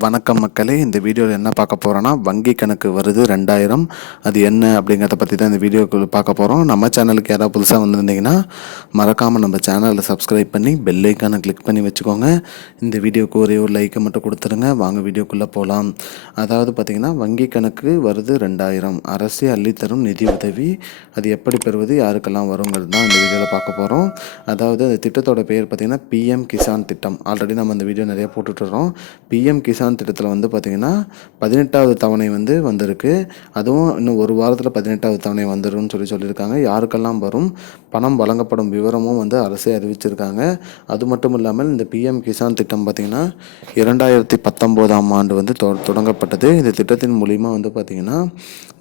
வணக்கம் மக்களே, இந்த வீடியோவில் என்ன பார்க்க போகிறோன்னா, வங்கி கணக்கு வருது 2000. அது என்ன அப்படிங்கிறத பற்றி தான் இந்த வீடியோக்குள்ள பார்க்க போகிறோம். நம்ம சேனலுக்கு யாராவது புதுசாக வந்திருந்தீங்கன்னா மறக்காமல் நம்ம சேனலில் சப்ஸ்கிரைப் பண்ணி பெல் ஐக்கானை கிளிக் பண்ணி வச்சுக்கோங்க. இந்த வீடியோக்கு ஒரே ஒரு லைக்கை மட்டும் கொடுத்துருங்க. வாங்க வீடியோக்குள்ளே போகலாம். அதாவது பார்த்திங்கன்னா, வங்கி கணக்கு வருது 2000. அரசு அள்ளித்தரும் நிதி உதவி. அது எப்படி பெறுவது, யாருக்கெல்லாம் வருங்கிறது தான் இந்த வீடியோவில் பார்க்க போகிறோம். அதாவது அந்த திட்டத்தோட பேர் பார்த்திங்கன்னா பிஎம் கிசான் திட்டம். ஆல்ரெடி நம்ம இந்த வீடியோ நிறைய போட்டுட்றோம். பிஎம் கிசான் திட்டத்தில் வந்து பார்த்திங்கன்னா 18வது தவணை வந்திருக்கு. அதுவும் இன்னும் ஒரு வாரத்தில் 18வது தவணை வந்துரும்னு சொல்லியிருக்காங்க. யாருக்கெல்லாம் வரும், பணம் வழங்கப்படும் விவரமும் அரசே அறிவிச்சிருக்காங்க. அது மட்டும் இல்லாமல் இந்த பிஎம் கிசான் திட்டம் பார்த்திங்கன்னா 2019ஆம் ஆண்டு தொடங்கப்பட்டது. இந்த திட்டத்தின் மூலிமா பார்த்திங்கன்னா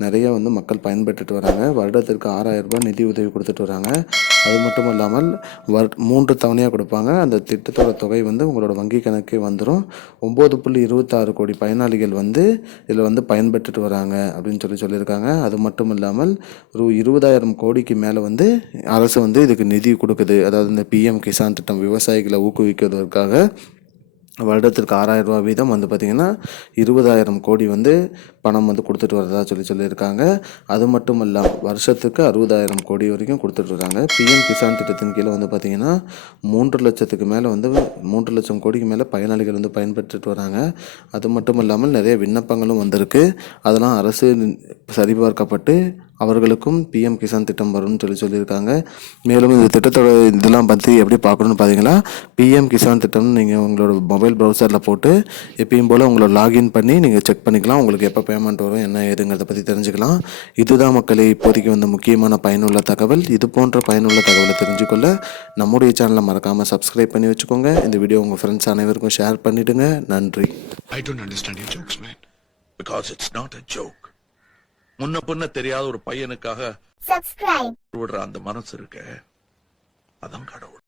நிறைய மக்கள் பயன்பெற்றுட்டு வராங்க. வருடத்திற்கு 6000 ரூபாய் நிதி உதவி கொடுத்துட்டு வராங்க. அது மட்டும் இல்லாமல் 3 தவணையாக கொடுப்பாங்க. அந்த திட்டத்தோட தொகை உங்களோட வங்கி கணக்கே வந்துடும். 9.26 கோடி பயனாளிகள் இதில் பயன்பெற்றுட்டு வராங்க அப்படின்னு சொல்லியிருக்காங்க. அது மட்டும் இல்லாமல் 20,000 கோடிக்கு மேலே அரசு இதுக்கு நிதி கொடுக்குது. அதாவது இந்த பிஎம் கிசான் திட்டம் விவசாயிகளை ஊக்குவிக்கிறதுக்காக வருடத்திற்கு 6000 ரூபா வீதம் பார்த்திங்கன்னா 20,000 கோடி பணம் கொடுத்துட்டு வரதா சொல்லியிருக்காங்க. அது மட்டும் இல்லாமல் வருஷத்துக்கு 60,000 கோடி வரைக்கும் கொடுத்துட்டு வராங்க. பிஎம் கிசான் திட்டத்தின் கீழே பார்த்திங்கன்னா 3 லட்சத்துக்கு மேலே 3 லட்சம் கோடிக்கு மேலே பயனாளிகள் பயன்பெற்றுட்டு வராங்க. அது மட்டும் இல்லாமல் நிறைய விண்ணப்பங்களும் வந்திருக்கு. அதெல்லாம் அரசு சரிபார்க்கப்பட்டு அவர்களுக்கும் பிஎம் கிசான் திட்டம் வரும்னு சொல்லியிருக்காங்க. மேலும் இந்த திட்டத்தோட இதெல்லாம் பற்றி எப்படி பார்க்கணுன்னு பார்த்தீங்கன்னா, பிஎம் கிசான் திட்டம்னு நீங்கள் உங்களோட மொபைல் ப்ரௌசரில் போட்டு எப்பயும் போல் உங்களோட லாகின் பண்ணி நீங்கள் செக் பண்ணிக்கலாம். உங்களுக்கு எப்போ பேமெண்ட் வரும், என்ன ஏதுங்கிறத பற்றி தெரிஞ்சுக்கலாம். இதுதான் மக்களே இப்போதைக்கு முக்கியமான பயனுள்ள தகவல். இது போன்ற பயனுள்ள தகவலை தெரிஞ்சுக்கொள்ள நம்முடைய சேனலை மறக்காமல் சப்ஸ்கிரைப் பண்ணி வச்சுக்கோங்க. இந்த வீடியோ உங்கள் ஃப்ரெண்ட்ஸ் அனைவருக்கும் ஷேர் பண்ணிவிடுங்க. நன்றி. I don't understand your jokes, man. Because it's not a joke. முன்ன பின்ன தெரியாத ஒரு பையனுக்காக விடுற அந்த மனசு இருக்க, அதான் கடவுள்.